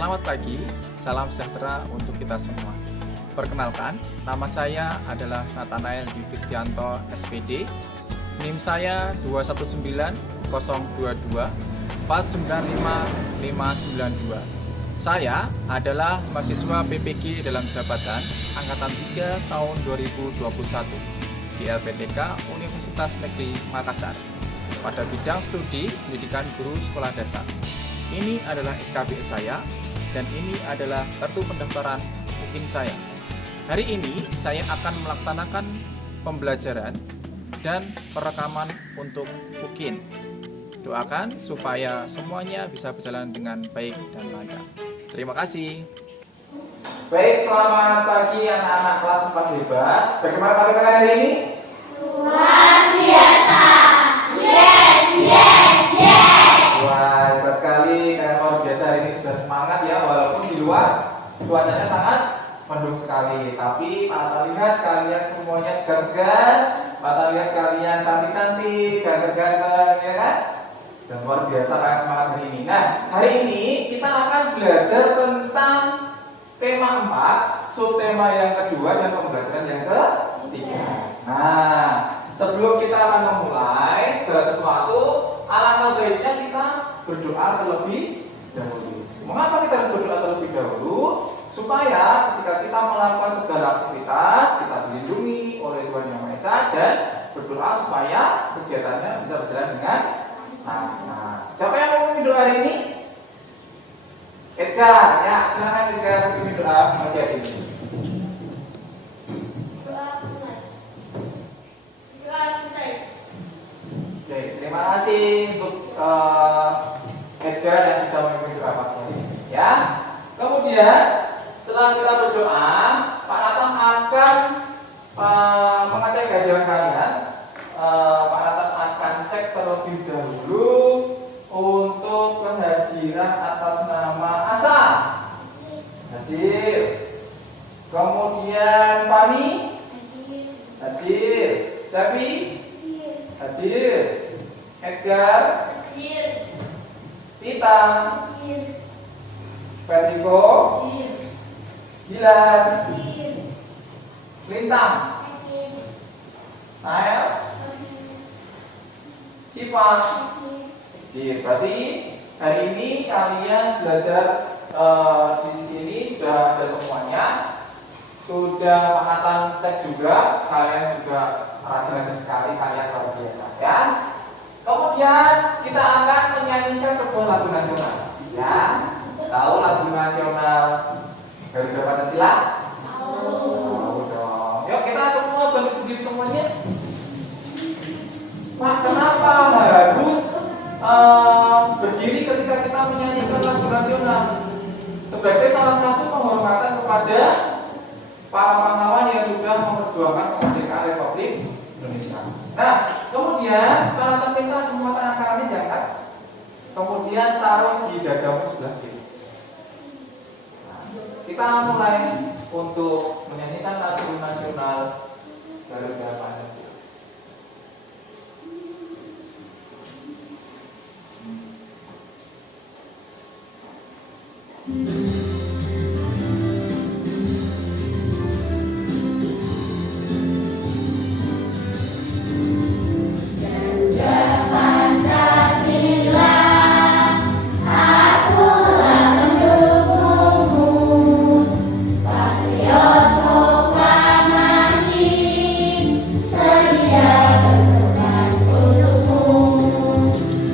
Selamat pagi, salam sejahtera untuk kita semua. Perkenalkan, nama saya adalah Nathanael Dwi Kristianto, SPD. NIM saya 219022 495592. Saya adalah mahasiswa PPG dalam jabatan Angkatan 3 tahun 2021 di LPTK Universitas Negeri Makassar pada bidang studi pendidikan guru sekolah dasar. Ini adalah SKBS saya dan ini adalah kartu pendaftaran UKIN saya. Hari ini saya akan melaksanakan pembelajaran dan perekaman untuk UKIN. Doakan supaya semuanya bisa berjalan dengan baik dan lancar. Terima kasih. Baik, selamat pagi anak-anak kelas 4 hebat. Bagaimana kabar kalian hari ini? Luar biasa. Yes, yes, yes. Wah, hebat sekali. Kalian luar biasa hari ini sudah semangat ya, walaupun di luar cuacanya sangat mendung sekali. Tapi Pak lihat kalian semuanya segar-segar. Pak lihat kalian cantik-cantik, ganteng-ganteng, ya kan? Dan luar biasa kalian semangat hari ini. Nah, hari ini kita akan belajar tentang tema 4, subtema yang kedua dan pembelajaran yang ketiga. Nah, sebelum kita akan memulai segala sesuatu, alangkah baiknya kita berdoa terlebih dahulu. Mengapa kita harus berdoa terlebih dahulu? Supaya ketika kita melakukan segala aktivitas, kita dilindungi oleh Tuhan Yang Maha Esa dan berdoa supaya kegiatannya bisa berjalan dengan lancar. Siapa yang mau memimpin doa hari ini? Edgar, ya silakan Edgar memimpin doa pagi hari ini. Doa selesai. Oke, terima kasih untuk Edgar yang sudah memimpin doa pagi hari ini. Ya, kemudian setelah kita berdoa, Pak Nathan akan mengecek kehadiran kalian. Pak Nathan akan cek terlebih dahulu untuk kehadiran atas nama Asa. Hadir. Kemudian Fani. Hadir. Cepi. Hadir. Edgar. Tita. Fedrico. Dilan. Lintang. Nael. Siva. Berarti hari ini kalian belajar di sini sudah ada semuanya. Sudah angkatan cek juga, kalian juga rajin-rajin sekali, kalian luar biasa ya. Kemudian kita akan menyanyikan sebuah lagu nasional. Ya, tahu lagu nasional Garuda Pancasila? Tahu dong. Yuk kita semua balik berdiri semuanya. Wah, kenapa harus berdiri ketika kita menyanyikan lagu nasional? Sebagai salah satu penghormatan kepada para pahlawan yang sudah memperjuangkan kemerdekaan Republik Indonesia. Nah, kemudian para kita semua tangan kanannya diangkat, kemudian taruh di dadamu sebelah kiri. Nah, kita mulai untuk menyanyikan lagu nasional Garuda Pancasila.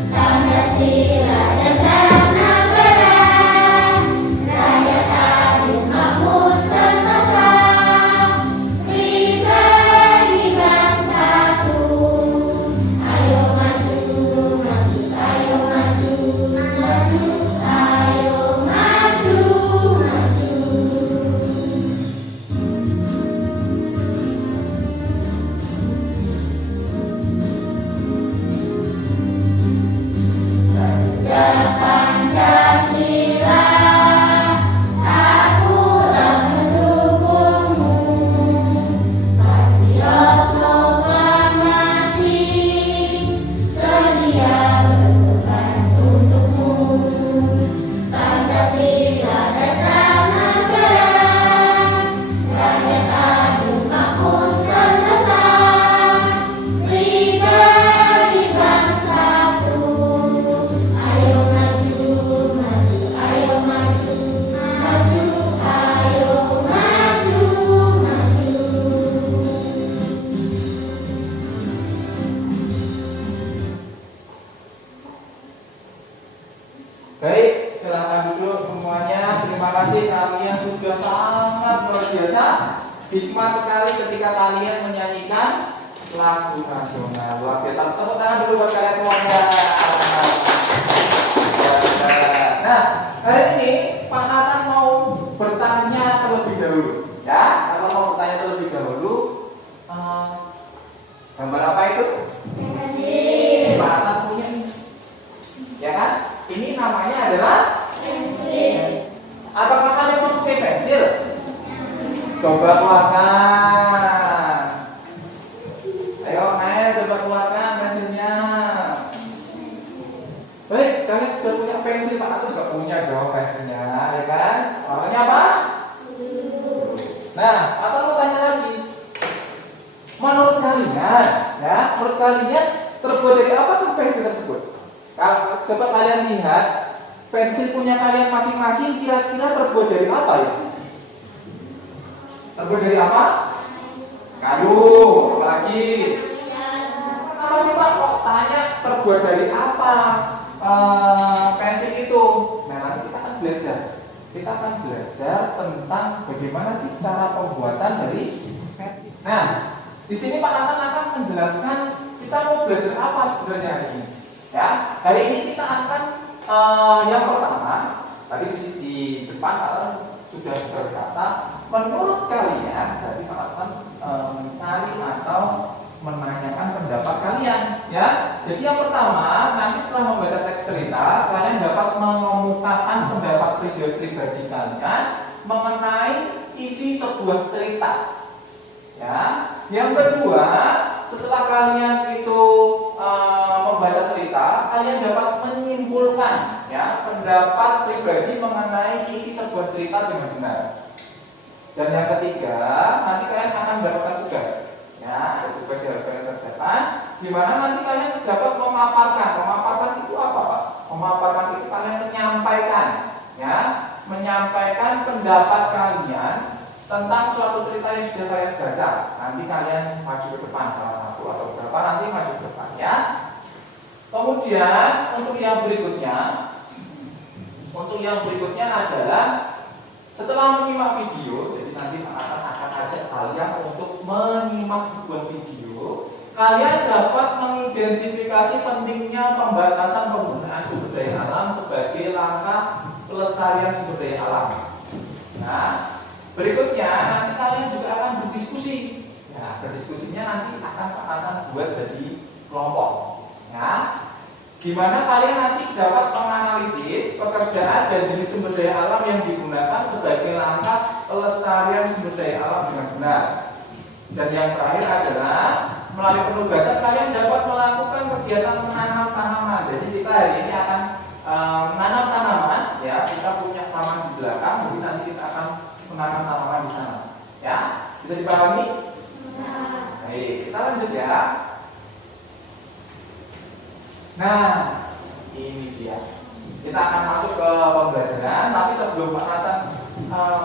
Pancasila dasar negara Baik, silakan duduk semuanya. Terima kasih, kalian sudah sangat luar biasa. Hikmat sekali ketika kalian menyanyikan lagu nasional. Luar biasa. Tepuk tangan dulu buat kalian semuanya. Nah, hari ini Pak Nathan mau bertanya terlebih dahulu. Ya, kalau mau bertanya terlebih dahulu, gambar apa itu? Pensil. Pak Nathan punya ini. Ya kan? Ini namanya adalah Pensil. apakah kalian memakai pensil? Coba keluarkan. Ayo, Nael, coba keluarkan pensilnya. Baik, kalian sudah punya pensil, Pak Atau juga punya dong pensilnya, ya kan? Warnanya apa? Nah, atau mau tanya lagi. Menurut kalian, ya, menurut kalian terbuat dari apa tuh pensil tersebut? Kalau coba kalian lihat pensil punya kalian masing-masing, kira-kira terbuat dari apa ya? Terbuat dari apa? Kayu. Apalagi? Kenapa sih Pak kok tanya terbuat dari apa pensil itu? Nah, nanti kita akan belajar. Kita akan belajar tentang bagaimana sih cara pembuatan dari pensil. Nah, di sini Pak Nathan akan menjelaskan kita mau belajar apa sebenarnya hari ini. Ya, hari ini kita akan yang pertama tadi di depan Pak Nathan sudah berkata, menurut kalian tadi Pak Nathan mencari atau menanyakan pendapat kalian, ya. Jadi yang pertama nanti setelah membaca teks cerita kalian dapat mengemukakan pendapat pribadi kalian mengenai isi sebuah cerita. Ya, yang kedua, setelah kalian itu membaca cerita, kalian dapat menyimpulkan ya pendapat pribadi mengenai isi sebuah cerita dengan benar. Dan yang ketiga, nanti kalian akan mendapatkan tugas. Ya, ada tugas yang harus kalian kerjakan, di mana nanti kalian dapat memaparkan. Memaparkan itu apa, Pak? Memaparkan itu kalian menyampaikan, ya, menyampaikan pendapat kalian tentang suatu cerita yang sudah kalian baca. Nanti kalian maju ke depan salah satu atau beberapa nanti maju ke depan ya. Kemudian untuk yang berikutnya adalah setelah menyimak video, jadi nanti akan ajak kalian untuk menyimak sebuah video. Kalian dapat mengidentifikasi pentingnya pembatasan penggunaan sumber daya alam sebagai langkah pelestarian sumber daya alam. Nah, berikutnya nanti kalian juga akan berdiskusi. Ya, berdiskusinya nanti akan buat jadi kelompok. Ya, di mana kalian nanti dapat menganalisis pekerjaan dan jenis sumber daya alam yang digunakan sebagai langkah pelestarian sumber daya alam dengan benar. Dan yang terakhir adalah melalui penugasan kalian dapat melakukan kegiatan menanam tanaman. Jadi kita hari ini akan menanam tanaman. Ya, kita punya taman di belakang. Jadi nanti kita akan menanam tanaman di sana. Ya, bisa dipahami? Baik, kita lanjut ya. Nah, ini dia. Kita akan masuk ke pembelajaran. Tapi sebelum Pak Nathan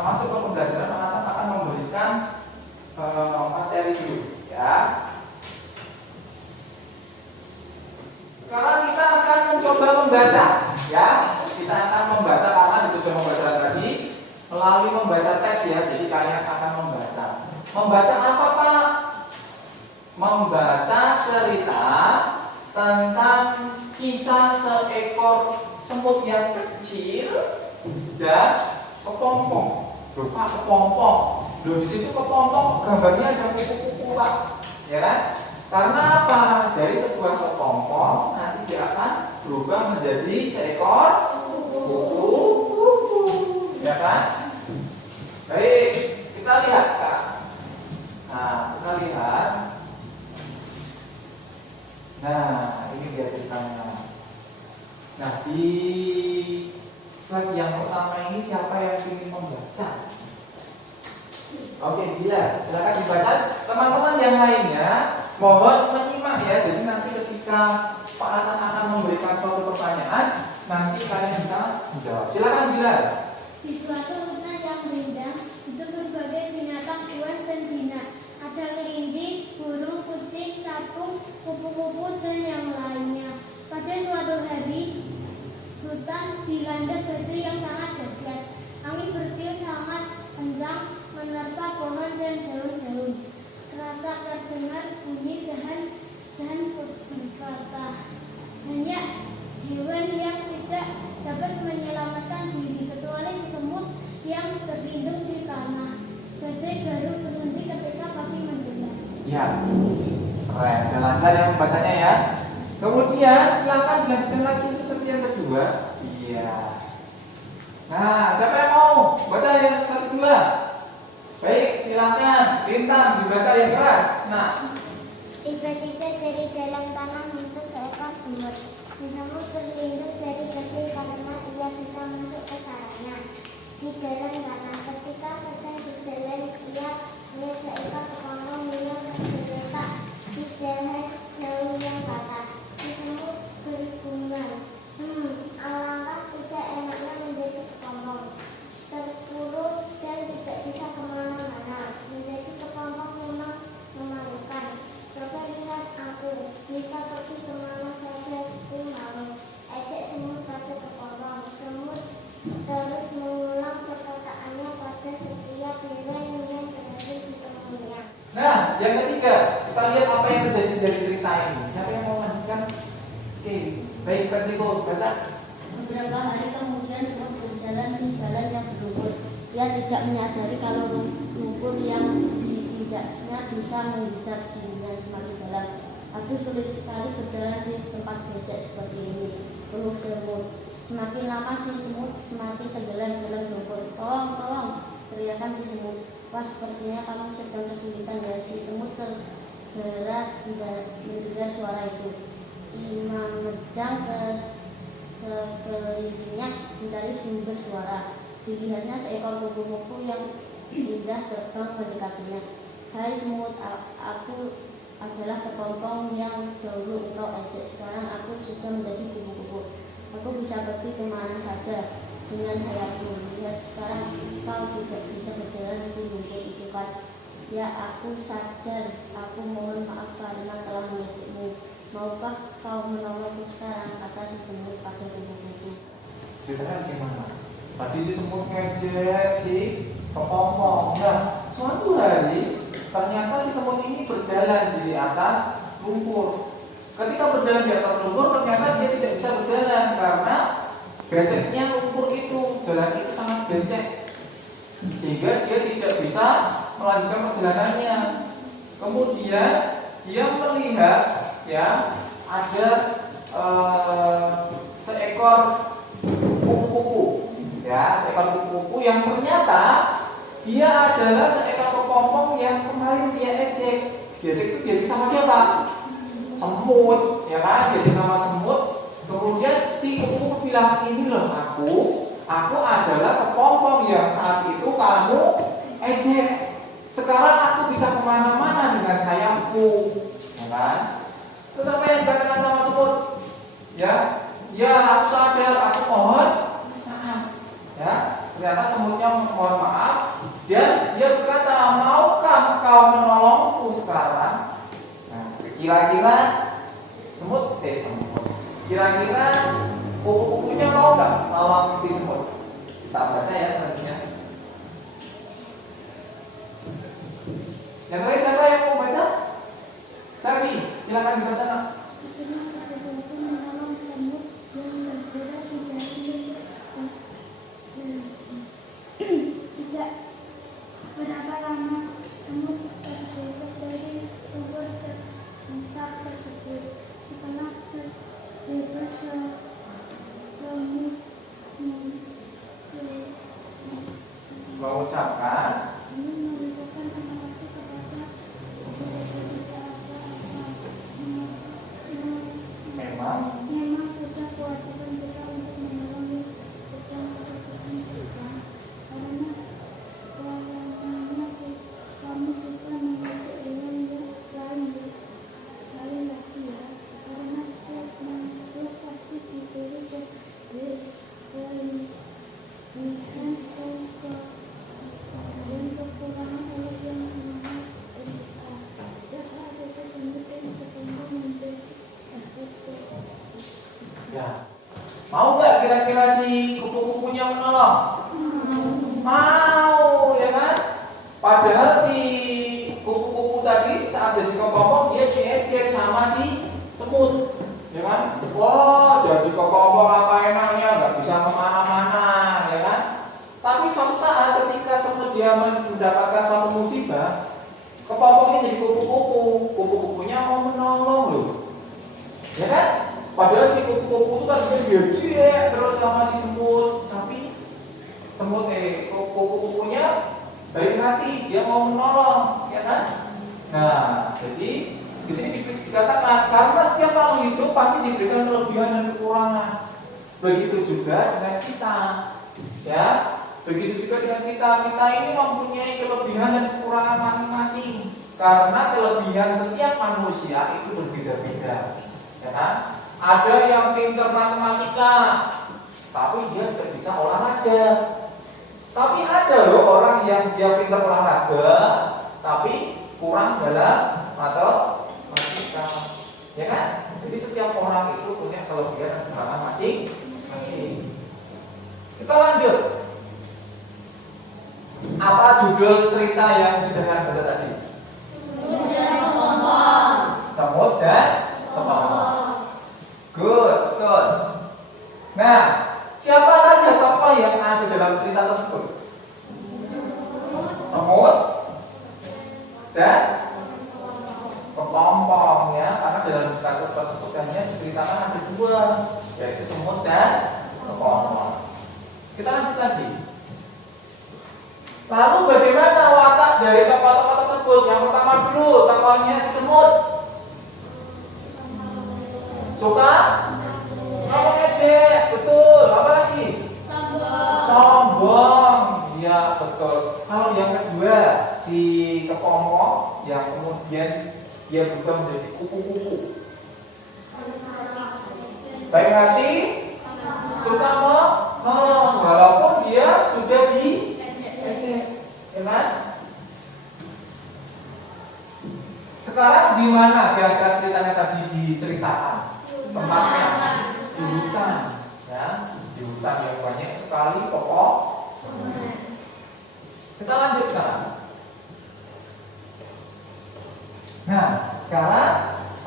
masuk ke pembelajaran, Pak Nathan akan memberikan materi dulu, ya. Sekarang kita akan mencoba membaca, ya. Kita akan membaca karena sudah membaca tadi melalui membaca teks ya. Jadi kalian akan membaca. Membaca apa, Pak? Membaca cerita tentang kisah seekor semut yang kecil dan kepompong. Pak, kepompong. Loh, di situ kepompong gambarnya ada kupu-kupu, Pak. Ya kan? Karena apa? Dari sebuah kepompong nanti dia akan berubah menjadi seekor kupu-kupu. Ya kan? Baik, kita lihat sekarang. Nah, kita lihat. Nah, ini dia ceritanya. Nah, di slide yang pertama ini siapa yang ingin membaca? Oke, dia. Silakan dibaca. Teman-teman yang lainnya, mohon menyimak ya. Jadi nanti ketika Pak Nathan akan memberikan suatu pertanyaan, nanti kalian bisa menjawab. Silakan Bila. Di suatu hutan yang rindang, itu berbagai binatang buas dan jinak. Ada kelinci, burung, kucing, capung, kupu-kupu, dan yang lainnya. Pada suatu hari, Hutan dilanda badai yang sangat dahsyat. Angin bertiup sangat kencang menerpa pohon dan daun-daun. Terasa terdengar bunyi dahan berpatah. Banyak hewan yang tidak dapat menyelamatkan diri kecuali semut yang terlindung di tanah. Badai baru berhenti ketika pagi menjelang. Ya, keren. Dan lancar yang membacanya ya. Kemudian silakan dilanjutkan lagi untuk seperti yang kedua. Iya. Nah, siapa yang mau baca yang satu dua? Baik, silakan. Lintang dibaca yang keras. Nah, Tiba-tiba dari dalam tanah muncul seekor semut. Si semut berlindung dari badai karena ia bisa masuk ke sarangnya di dalam tanah. Ketika sedang berjalan, ia melihat seekor kepompong yang tergeletak di dahan daun yang patah. Si semut bergumam, alangkah tidak enaknya menjadi kepompong, terpuruk dan tidak bisa kemana-mana. Menjadi kepompong memang memalukan. Coba lihat aku, bisa pergi kemana saja ku mau. Ejek semut pada kepompong. Semut terus mengulang perkataannya pada setiap hewan yang berada di temannya. nah, yang ketiga, kita lihat apa yang terjadi dari cerita ini. Siapa yang mau melanjutkan? Oke, baik, Pak Ziko, baca. Beberapa hari kemudian semut berjalan di jalan yang berlumpur. Ia tidak menyadari kalau lumpur yang dipijaknya bisa menghisap dirinya semakin dalam. Aku sulit sekali berjalan di tempat becek seperti ini, penuh semut. Semakin lama si semut semakin tenggelam dalam lumpur. Tolong, tolong, teriakan si semut. Wah, sepertinya kamu sedang kesulitan ya. Si semut tergerak mendengar suara itu. Ia memandang ke sekelilingnya mencari sumber suara. Dilihatnya seekor kupu-kupu yang indah terbang mendekatinya. Hai semut, aku adalah kepompong yang dahulu engkau ejek. Sekarang aku sudah menjadi kupu-kupu. Aku bisa pergi kemana saja dengan sayapku. Lihat sekarang kau tidak bisa berjalan di lumpur itu kan? Ya, aku sadar. Aku mohon maaf karena telah mengejekmu. Maukah kau menolongku sekarang? Kata si semut pada kupu-kupu. Ceritanya gimana? Tadi si semut ngejek si kepompong. Nah, suatu hari ternyata si semut ini berjalan di atas lumpur. Ketika berjalan di atas lumpur, ternyata dia tidak bisa berjalan karena beceknya lumpur itu, jalan itu sangat becek, sehingga dia tidak bisa melanjutkan perjalanannya. Kemudian dia melihat ya ada seekor kupu-kupu, ya seekor kupu-kupu yang ternyata dia adalah seekor kepompong yang kemarin dia ejek. Diejek itu diejek sama siapa? Semut, ya kan? Diejek sama semut. Kemudian si kupu-kupu bilang, ini loh aku adalah kepompong yang saat itu kamu ejek. Sekarang aku bisa kemana-mana dengan sayapku, ya kan? Terus apa yang dikatakan sama semut? Ya, aku sadar, aku mohon maaf. Ya, ternyata semutnya mohon maaf. Dan dia berkata, maukah kau menolongku sekarang? Nah, kira-kira semut. Kira-kira kupu-kupunya mau nggak nolong si semut? Kita baca ya selanjutnya. Yang terakhir siapa yang mau baca? Sapi, silakan dibaca nak. Akhirnya pada waktu menolong semut yang bergerak di dalam tidak berapa lama semut tersebut dari lumpur besar tersebut. Setelah terbebas semut Mengucapkan ini mengucapkan terima kasih kepada memang sudah kewajiban kita untuk menolong sedang kesusahan kita, karena kami juga mengajak hewan yang lain lagi ya, karena setiap makhluk pasti diberi kelebihan dan kekurangan oleh yang maha pencipta. Siapa ada kesempatan yang berkembang menjadi ya. Mau nggak kira-kira kepompong? Mau, ya kan? Padahal si kupu-kupu tadi saat jadi kepompong dia diejek sama si semut, ya kan? Wah, jadi kepompong apa enaknya, nggak bisa kemana-mana, ya kan? Tapi suatu saat ketika semut dia mendapatkan suatu musibah, kepompongnya jadi kupu-kupu, kupu-kupunya mau menolong loh, ya kan? Padahal si kupu-kupu itu tadinya diejek terus sama si semut, tapi kupu-kupunya baik hati, dia mau menolong, ya kan? Nah, jadi di sini dikatakan karena setiap makhluk hidup pasti diberikan kelebihan dan kekurangan. Begitu juga dengan kita, ya. Begitu juga dengan kita. Kita ini mempunyai kelebihan dan kekurangan masing-masing. Karena kelebihan setiap manusia itu berbeda-beda, ya kan? Ada yang pintar matematika, tapi dia tidak bisa olahraga. Tapi ada loh orang yang dia pintar olahraga, tapi kurang dalam matematika, ya kan? Jadi setiap orang itu punya kelebihan dan kekurangan masing-masing. Kita lanjut. Apa judul cerita yang sudah kalian baca tadi? Semut dan kepompong. Good, good. Nah, siapa saja tokoh yang ada dalam cerita tersebut? Semut dan kepompong, ya. Karena dalam cerita tersebut hanya diceritakan ada dua, yaitu semut dan kepompong. Kita lanjut lagi. Lalu bagaimana watak dari tokoh-tokoh tersebut? Yang pertama dulu, tokohnya si semut. Suka? Ngomong ejek, betul. Apa lagi? Sombong. Iya, betul. Kalau yang kedua, si kepompong yang kemudian dia berubah menjadi kupu-kupu. Baik hati, suka menolong walaupun dia sudah diejek, ya kan? Sekarang di mana kira-kira ceritanya tadi diceritakan? Tempatnya di hutan, ya, di hutan yang banyak sekali pokok. Kita lanjut sekarang. Nah, sekarang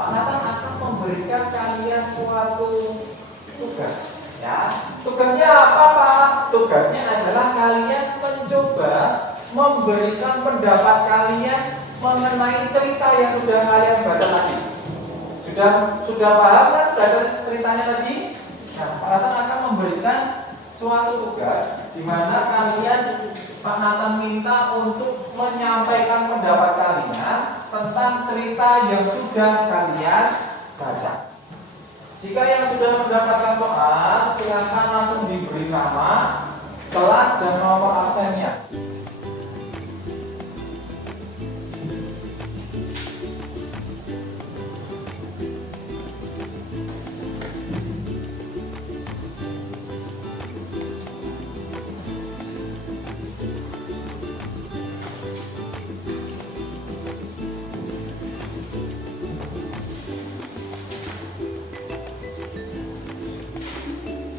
Pak Nathan akan memberikan kalian suatu tugas, ya. Tugasnya apa, Pak? Tugasnya adalah kalian mencoba memberikan pendapat kalian mengenai cerita yang sudah kalian baca tadi. Sudah paham kan baca ceritanya tadi? Nah, Pak Nathan akan memberikan suatu tugas di mana kalian, Pak Nathan minta untuk menyampaikan pendapat kalian tentang cerita yang sudah kalian baca. Jika yang sudah mendapatkan soal, silakan langsung diberi nama, kelas dan nomor absennya.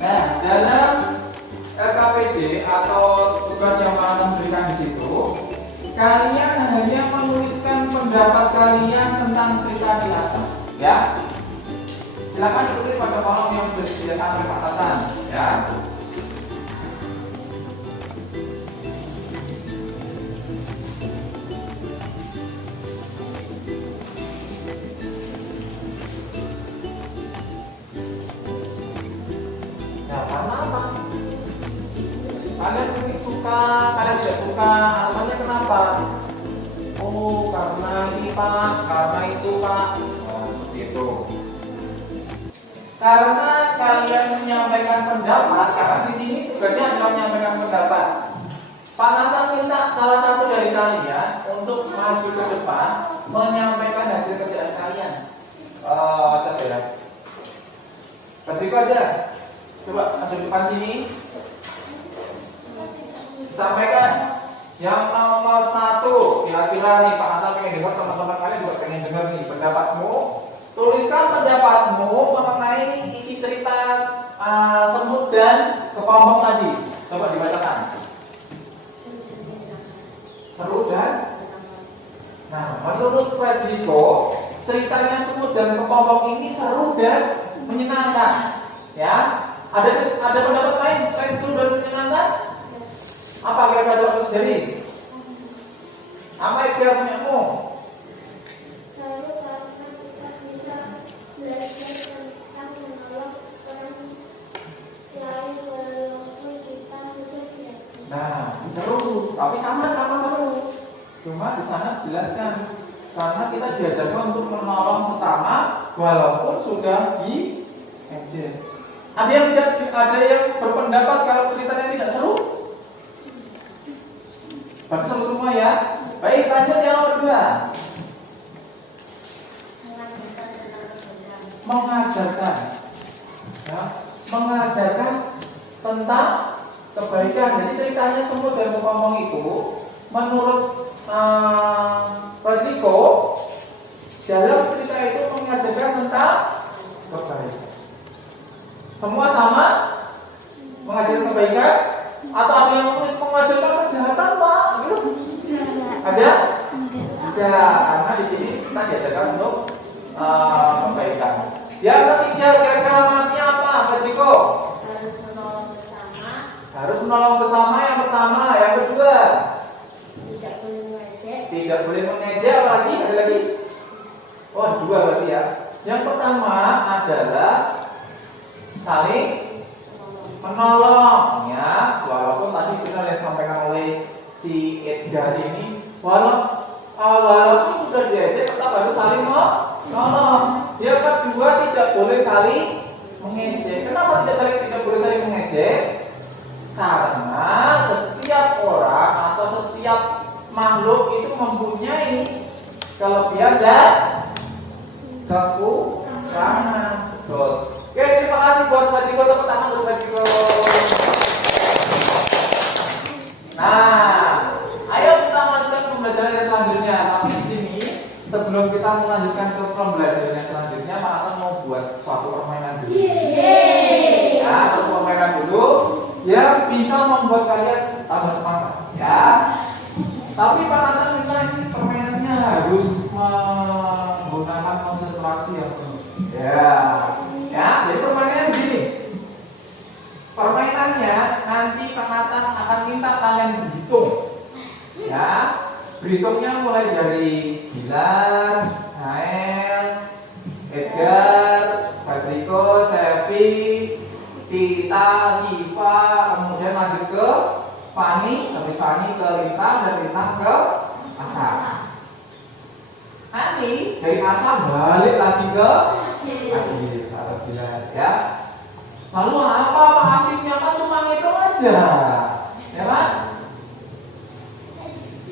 Nah, dalam LKPD atau tugas yang kalian berikan di situ, kalian hanya menuliskan pendapat kalian tentang cerita di atas, ya. Silakan ditulis pada kolom yang sudah disediakan oleh Pak Nathan, ya. Karena apa? Kalian mungkin suka, kalian tidak suka, alasannya kenapa? Oh, karena ini Pak, karena itu Pak. Oh, seperti itu. Karena kalian menyampaikan pendapat, karena di sini tugasnya adalah menyampaikan pendapat. Pak Nathan minta salah satu dari kalian untuk maju ke depan menyampaikan hasil kerjaan kalian. Coba ya. Berdiri aja. Coba masuk depan sini. Sampaikan yang nomor 1. Kira-kira nih Pak Nathan pengen dengar, teman-teman kalian juga pengen dengar nih pendapatmu. Tuliskan pendapatmu mengenai isi cerita semut dan kepompong tadi. Coba dibacakan. Seru dan nah, menurut Federico, ceritanya semut dan kepompong ini seru dan menyenangkan. Ya, ada pendapat lain selain seru dan menyenangkan? Apa kira-kira coba terjadi? Apa yang punyamu? Lalu karena kita bisa belajar tentang menolong orang lain walaupun kita sudah belajar. Nah, seru, tapi sama-sama seru. Cuma di sana dijelaskan karena kita diajarkan untuk menolong sesama walaupun sudah di exit. Ada yang berpendapat kalau ceritanya tidak seru? Berarti seru semua ya. Baik, lanjut yang nomor 2. Mengajarkan, ya, mengajarkan tentang kebaikan. Jadi ceritanya semut dan kepompong itu menurut Federico dalam cerita itu mengajarkan tentang kebaikan. Semua sama mengajarkan kebaikan atau ada yang mengajarkan kejahatan, Pak? Gitu? Ada? Tidak, karena di sini kita diajarkan untuk kebaikan. Yang ketiga, kira-kira manfaatnya apa, Federico? Harus menolong bersama, Harus menolong bersama yang pertama, yang kedua tidak boleh mengejek, tidak boleh mengejek, apalagi ada lagi. Oh, 2 berarti ya. Yang pertama adalah saling menolong ya, walaupun tadi benar yang disampaikan oleh si Edgar ini, walaupun sudah diejek tetap harus saling menolong. Yang kedua tidak boleh saling mengejek. Kenapa tidak boleh saling mengejek? Karena setiap orang atau setiap makhluk itu mempunyai kelebihan dan kekurangan. Betul. Oke, terima kasih buat Federico, tepuk tangan untuk Federico. Nah, ayo kita lanjutkan pembelajaran yang selanjutnya. Tapi di sini sebelum kita melanjutkan ke pembelajaran yang selanjutnya, Pak Nathan mau buat suatu permainan dulu. Ya, suatu permainan dulu yang bisa membuat kalian tambah semangat. Ya. Tapi Pak Nathan minta ini permainannya harus menggunakan konsentrasi yang penuh. Ya. Ya, jadi permainannya begini. Permainannya nanti Pak Nathan akan minta kalian berhitung. Ya, berhitungnya mulai dari Gilar, Nael, Edgar, Federico, Sevi, Tita, Siva, kemudian lanjut ke Fani, habis Fani ke Lintang, dan Lintang ke Asa. Nanti dari Asa balik lagi ke Adil atau Gilar ya. Lalu apa Pak Asiknya kan cuma ngitung aja, ya kan?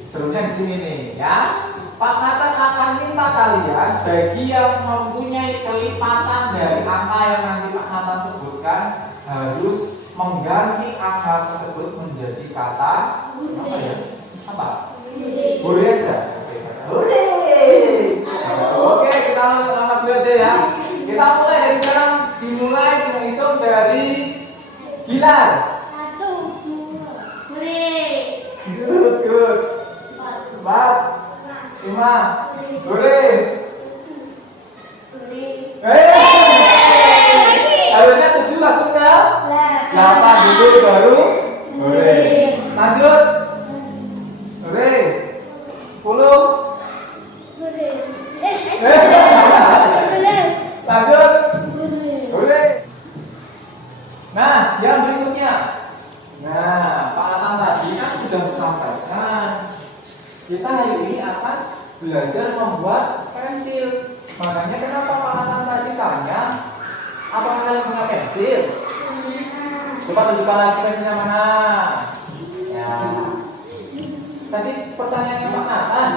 Serunya di sini nih ya. Pak Nathan akan minta kalian bagi yang mempunyai kelipatan dari angka yang nanti Pak Nathan sebutkan harus mengganti angka tersebut menjadi kata apa ya? Apa? Hore aja. Hore. Oke, kita angkat dulu aja ya. Kita mulai dari sekarang, dimulai menghitung dari Gilar. 1, 2, 3, Good. 4, 5, boleh. Harusnya 7 langsung ya. 8 dulu baru boleh. Lanjut. Boleh. 10. Lanjut. Boleh. Nah, yang berikutnya. Nah, Pak Nathan tadi kan sudah sampaikan kita hari ini akan belajar membuat pensil. Makanya kenapa Pak Nathan tadi tanya, apakah kalian punya pensil? Coba tunjukkan lagi pensilnya mana. Ya. Tadi pertanyaannya Pak Nathan,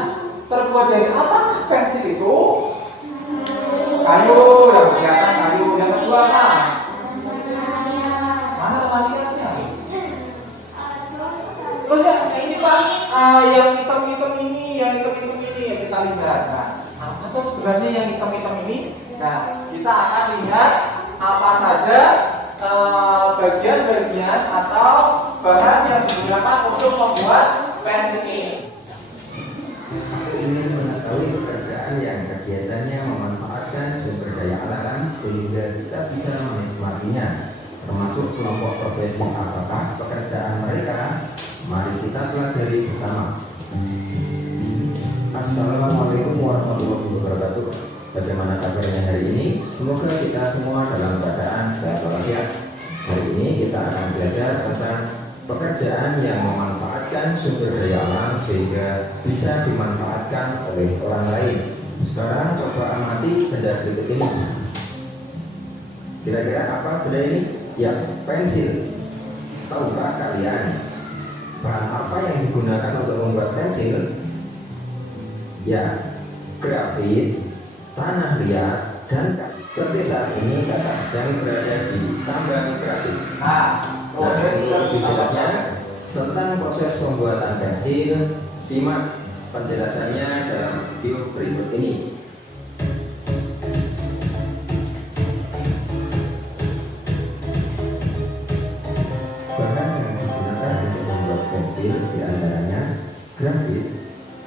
terbuat dari apa pensil itu? Kayu, yang kelihatan kayu. Yang kedua apa? Mana teman lihatnya? Terus ya, ini Pak, yang hitam-hitam ini, yang kita lihat. Nah, atau sebenarnya yang hitam-hitam ini, nah kita akan lihat apa saja bagian-bagian atau bahan yang digunakan untuk membuat pensil ini. Ingin mengetahui pekerjaan yang kegiatannya memanfaatkan sumber daya alam sehingga kita bisa menikmatinya, termasuk kelompok profesi apakah pekerjaan mereka? Mari kita pelajari bersama. Assalamualaikum warahmatullahi wabarakatuh. Bagaimana kabarnya hari ini? Semoga kita semua dalam keadaan sehat walafiat. Hari ini kita akan belajar tentang pekerjaan yang memanfaatkan sumber daya alam sehingga bisa dimanfaatkan oleh orang lain. Sekarang coba amati benda berikut ini. Kira-kira apa benda ini? Ya, pensil. Tahukah kalian bahan apa yang digunakan untuk membuat pensil? Ya, grafit, tanah liat, dan kayu. Seperti saat ini kakak sedang berada di tambang grafit. Nah, ini lebih jelasnya tentang proses pembuatan pensil. Simak penjelasannya dalam video berikut ini. Bahan yang digunakan untuk membuat pensil diantaranya grafit,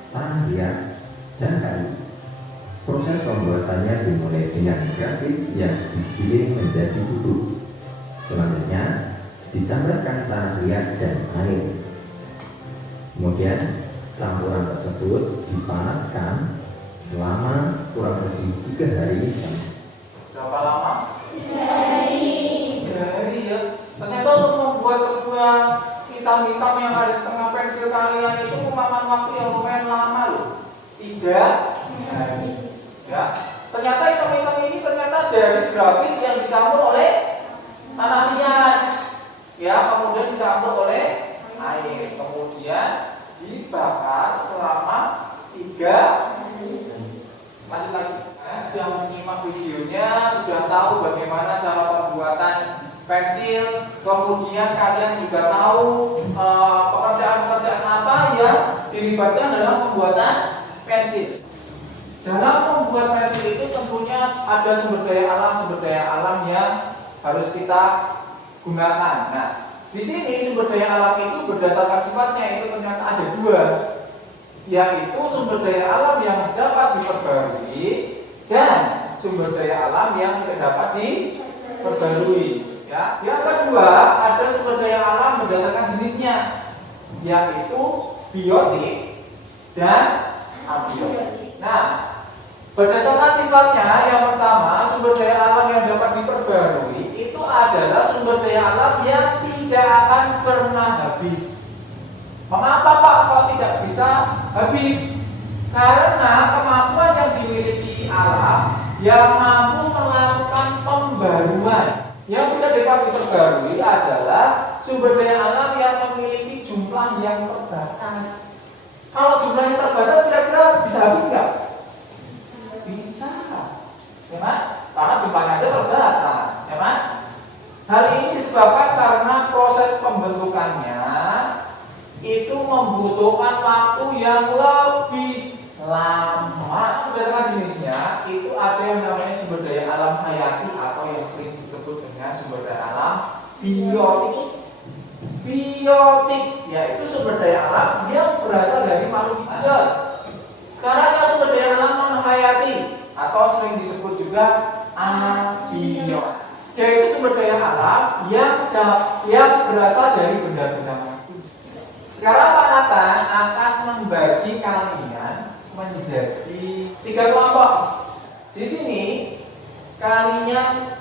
tanah liat, dan kayu. Proses pembuatannya dimulai dengan grafit yang digiling menjadi bubuk. Selanjutnya ditambahkan tanah liat dan air. Kemudian campuran tersebut dipanaskan selama kurang lebih 3 hari. Berapa lama? 3 hari. 3 hari ya. Ternyata untuk membuat sebuah hitam-hitam yang ada di tengah pensil kalian itu memakan waktu yang lumayan lama loh. 3 hari. Ya, ternyata hitam-hitam ini ternyata dari grafit yang dicampur oleh tanah liat, ya, kemudian dicampur oleh air, kemudian dibakar selama 3 hari. Lanjut lagi. Sudah menyimak videonya, sudah tahu bagaimana cara pembuatan pensil, kemudian kalian juga tahu pekerjaan-pekerjaan apa yang dilibatkan dalam pembuatan pensil. Dalam membuat pensil itu tentunya ada sumber daya alam yang harus kita gunakan. Nah, di sini sumber daya alam itu berdasarkan sifatnya itu ternyata ada 2, yaitu sumber daya alam yang dapat diperbarui dan sumber daya alam yang tidak dapat diperbarui. Ya, yang kedua ada sumber daya alam berdasarkan jenisnya, yaitu biotik dan abiotik. Nah, berdasarkan sifatnya, yang pertama sumber daya alam yang dapat diperbarui itu adalah sumber daya alam yang tidak akan pernah habis. Mengapa Pak kok tidak bisa habis? Karena kemampuan yang dimiliki alam yang mampu melakukan pembaruan. Yang tidak dapat diperbarui adalah sumber daya alam yang memiliki jumlah yang terbatas. Kalau jumlahnya terbatas, kira-kira bisa habis nggak? Bisa, ya kan? Karena jumlahnya aja terbatas, ya kan? Hal ini disebabkan karena proses pembentukannya itu membutuhkan waktu yang lebih lama. Berdasarkan jenisnya, itu ada yang namanya sumber daya alam hayati atau yang sering disebut dengan sumber daya alam biotik. Biotik yaitu sumber daya alam yang berasal dari makhluk hidup. Sekarang yang sumber daya alam non hayati atau sering disebut juga abiotik, yaitu sumber daya alam yang berasal dari benda-benda mati. Sekarang Pak Nathan akan membagi kalian menjadi 3 kelompok. Di sini kalian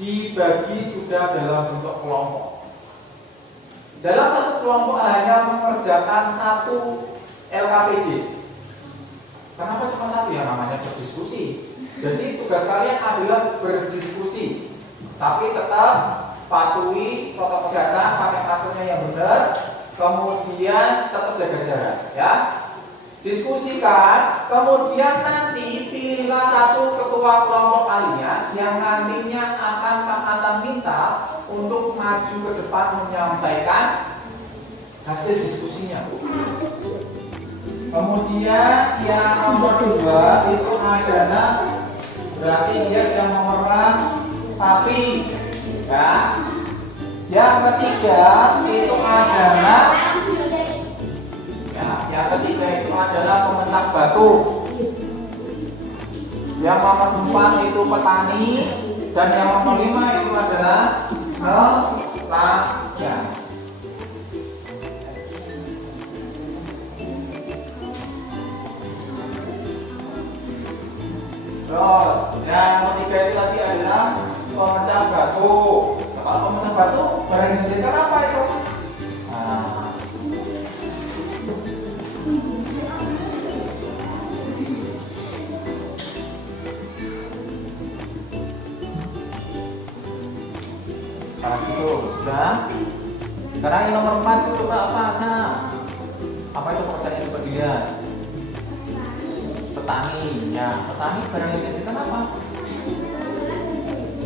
dibagi sudah dalam bentuk kelompok. Dalam satu kelompok hanya mengerjakan 1 LKPD. Kenapa cuma 1? Ya namanya berdiskusi. Jadi tugas kalian adalah berdiskusi, tapi tetap patuhi protokol kesehatan, pakai maskernya yang benar, kemudian tetap jaga jarak, ya. Diskusikan, kemudian nanti pilihlah 1 ketua kelompok kalian yang nantinya akan Pak Nathan minta untuk maju ke depan menyampaikan hasil diskusinya. Kemudian yang nomor 2 itu adalah berarti dia sedang memerah sapi, ya. Yang ketiga itu adalah yang ketiga itu adalah pemecah batu. Yang nomor 4 itu petani dan yang nomor 5 itu adalah nelayan. Terus yang ketiga itu tadi adalah pemecah batu. Kalau pemecah batu barang yang dihasilkan apa itu? Nah, itu sudah. Sekarang yang nomor 4 itu apa? Apa itu pekerjaan coba dilihat? Petani, ya petani barang yang dihasilkan apa?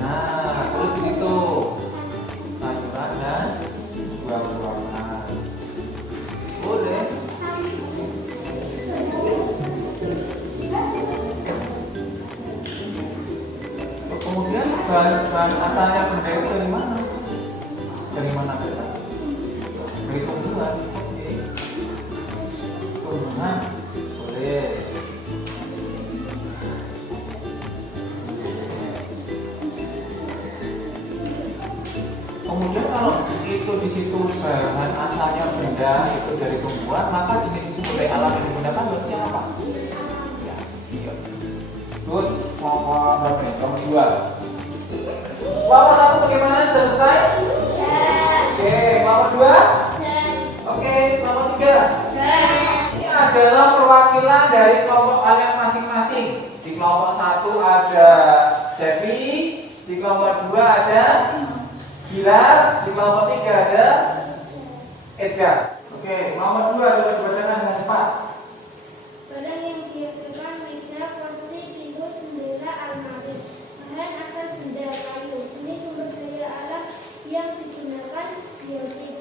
Nah, terus di situ sayuran dan buah-buahan. Boleh. Kemudian bahan asalnya benda itu dari mana? Dari mana kita? Dari tumbuhan. Oke. Tumbuhan. Boleh. Kemudian kalau itu di situ bahan asalnya benda itu dari tumbuhan, maka jenis sumber daya alam yang digunakan berarti apa? Ya, iya. Terus nomor berapa nih? Nomor 2. Nomor 1 bagaimana? Sudah selesai? Oke, nomor 2? Oke, nomor 3? Ini adalah perwakilan dari kelompok kalian masing-masing. Di kelompok 1 ada Cepi, di kelompok 2 ada Gilar, di kelompok 3 ada Edgar. Oke, nomor 2 coba dibacakan dengan cepat. Barang yang dihasilkan meja, kursi, pintu, jendela, almari. Bahan asal benda kayu. Jenis sumber daya alam yang digunakan biotik.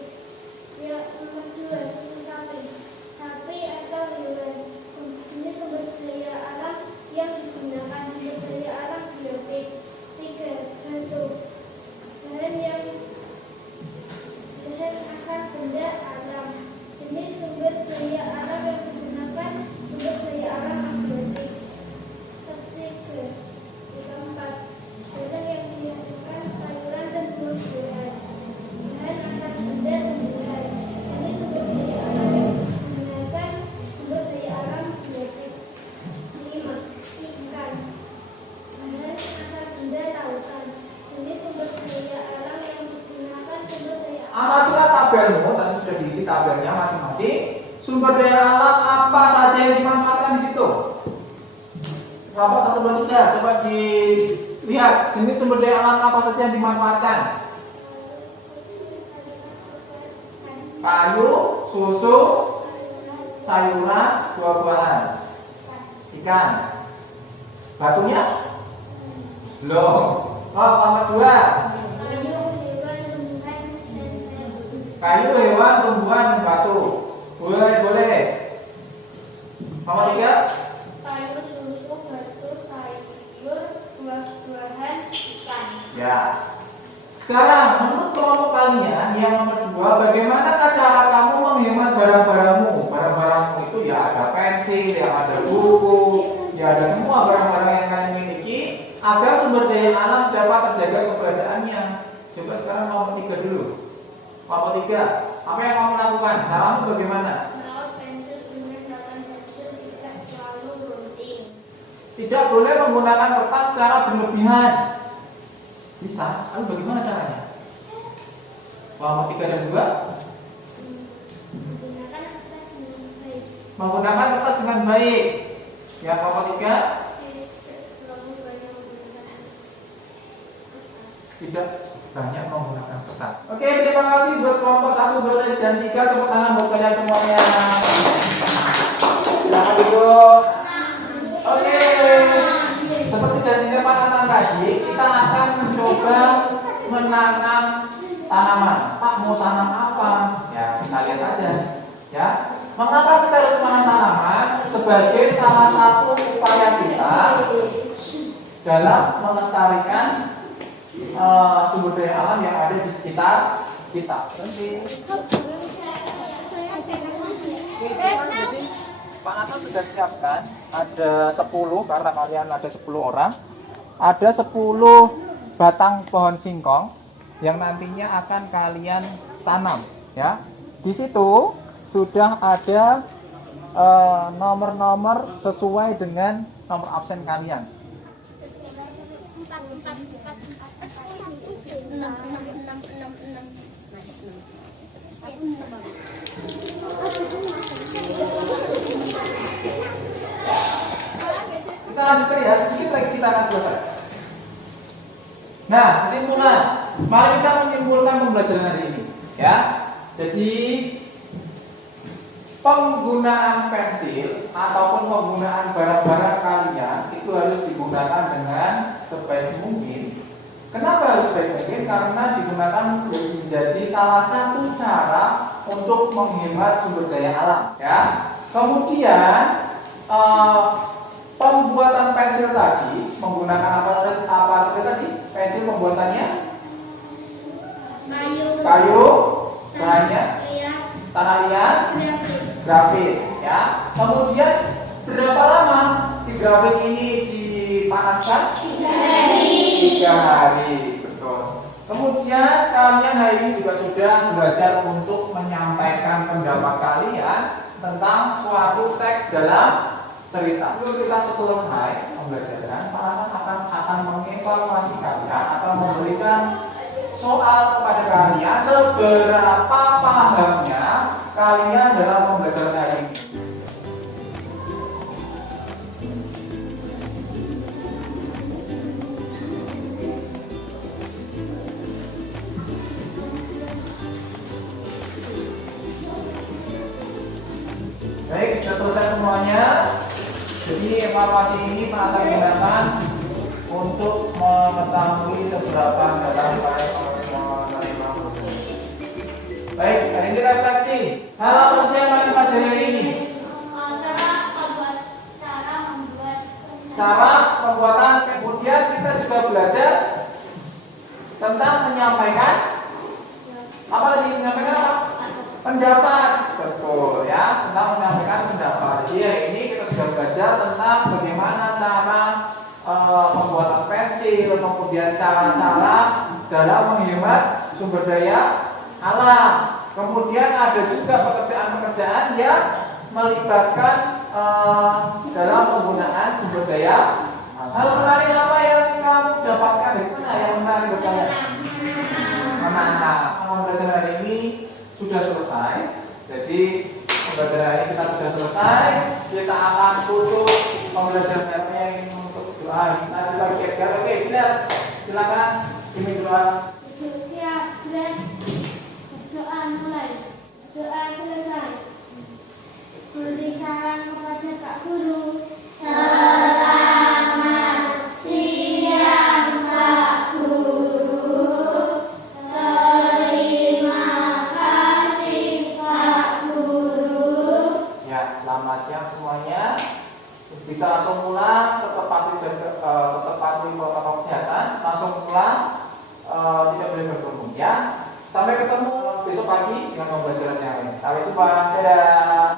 Yang nomor 2 susu sapi. Sapi atau hewan. Jenis sumber daya alam yang digunakan sumber daya alam biotik. 3 batu. Bahan asal benda alam. Jenis sumber daya alam yang digunakan sumber daya alam abiotik. 4. Barang yang dihasilkan sayuran dan buah-buahan. Bahan asal benda tumbuhan. Jenis sumber daya alam yang digunakan sumber daya alam biotik. 5. Ikan. Bahan asal benda lautan. Jenis sumber daya alam yang digunakan sumber daya alam. Amatilah tabelmu, tadi sudah diisi tabelnya masing-masing. Sumber daya alam apa saja yang dimanfaatkan di situ? Kelompok 1, 2, 3, coba dilihat jenis sumber daya alam apa saja yang dimanfaatkan. Kayu, susu, sayuran, buah-buahan, ikan. Batunya? Belum. Oh, nomor 2. Kayu, hewan, tumbuhan, dan batu. Boleh. Nomor 3. Kayu, susu, batu, sayur, buah-buahan, ikan. Ya. Sekarang menurut kelompok kalian yang nomor 2, bagaimana cara kamu menghemat barang-barangmu? Barang-barangmu itu ya ada pensil, ya ada buku, ya ada semua barang-barang yang kalian miliki agar sumber daya alam dapat terjaga keberadaannya. Coba sekarang nomor 3 dulu. Nomor 3, apa yang kamu lakukan? Caramu bagaimana? Merawat pensil dengan dalam pensil tidak terlalu gunting. Tidak boleh menggunakan kertas secara berlebihan. Bisa, lalu bagaimana caranya? Nomor 3 dan 2, Menggunakan kertas dengan baik. menggunakan kertas dengan baik. Yang nomor 3, Tidak terlalu banyak menggunakan kertas. tidak banyak menggunakan kertas. Oke, terima kasih buat kelompok 1, 2, dan 3. Tepuk tangan buat kalian semuanya. Silakan duduk. Oke, seperti janjinya Pak Nathan tadi, kita akan mencoba menanam tanaman. Pak, mau tanam apa? Ya, kita lihat aja. Ya, mengapa kita harus menanam tanaman? Sebagai salah satu upaya kita dalam melestarikan sumber daya alam yang ada di sekitar kita. Berhenti. Jadi Pak Nathan sudah siapkan ada 10 karena kalian ada 10 orang. Ada 10 batang pohon singkong yang nantinya akan kalian tanam ya. Di situ sudah ada nomor-nomor sesuai dengan nomor absen kalian. Kita lanjutkan ya, sedikit lagi kita akan selesai. Nah, kesimpulan. Mari kita menyimpulkan pembelajaran hari ini ya. Jadi penggunaan pensil ataupun penggunaan barang-barang kalian itu harus digunakan dengan sebaik mungkin. Kenapa harus sebaik mungkin? Karena digunakan menjadi salah satu cara untuk menghemat sumber daya alam ya. Kemudian pembuatan pensil tadi menggunakan apa saja tadi? Pensil pembuatannya kayu, bahannya tanah liat, grafit ya. Kemudian berapa lama si grafit ini dipanaskan? 3 hari. Betul. Kemudian kalian hari ini juga sudah belajar untuk menyampaikan pendapat kalian tentang suatu teks dalam cerita. Sebelum kita selesai pembelajaran, Pak Nathan akan mengevaluasi kalian atau memberikan soal kepada kalian seberapa pahamnya kalian dalam pembelajaran hari ini. Baik, sudah selesai semuanya. Jadi evaluasi ini Pak akan gunakan untuk mengetahui seberapa dalam menerima. Baik, hari ini refleksi. Hal apa saja yang kalian pelajari hari ini? Cara pembuatan. Kemudian kita juga belajar tentang menyampaikan apa tadi? Menyampaikan apa? Pendapat. Betul ya, tentang menyampaikan pendapat. Jadi hari ini kita sudah belajar tentang bagaimana cara pembuatan pensil, kemudian cara-cara dalam menghemat sumber daya alam. Kemudian ada juga pekerjaan-pekerjaan yang melibatkan dalam penggunaan sumber daya alam. Hal menarik apa yang kamu dapatkan dari mana yang menarik buat kalian? Mana? Pembelajaran hari ini sudah selesai. Jadi pembelajaran hari ini kita sudah selesai. Kita akan tutup pembelajaran hari ini untuk doa. Kita bagi Edgar. Oke, Bilal, silakan pimpin doa. Siap, sudah. Doa mulai. Doa selesai. Beri salam kepada Pak Guru. Selamat siang Pak Guru. Terima kasih Pak Guru. Ya, selamat siang semuanya. Bisa langsung pulang, tetap patuhi protokol kesehatan. Langsung pulang, tidak boleh berkerumun ya. Sampai ketemu besok pagi dengan pembelajaran yang lain. Sampai jumpa. Dadah.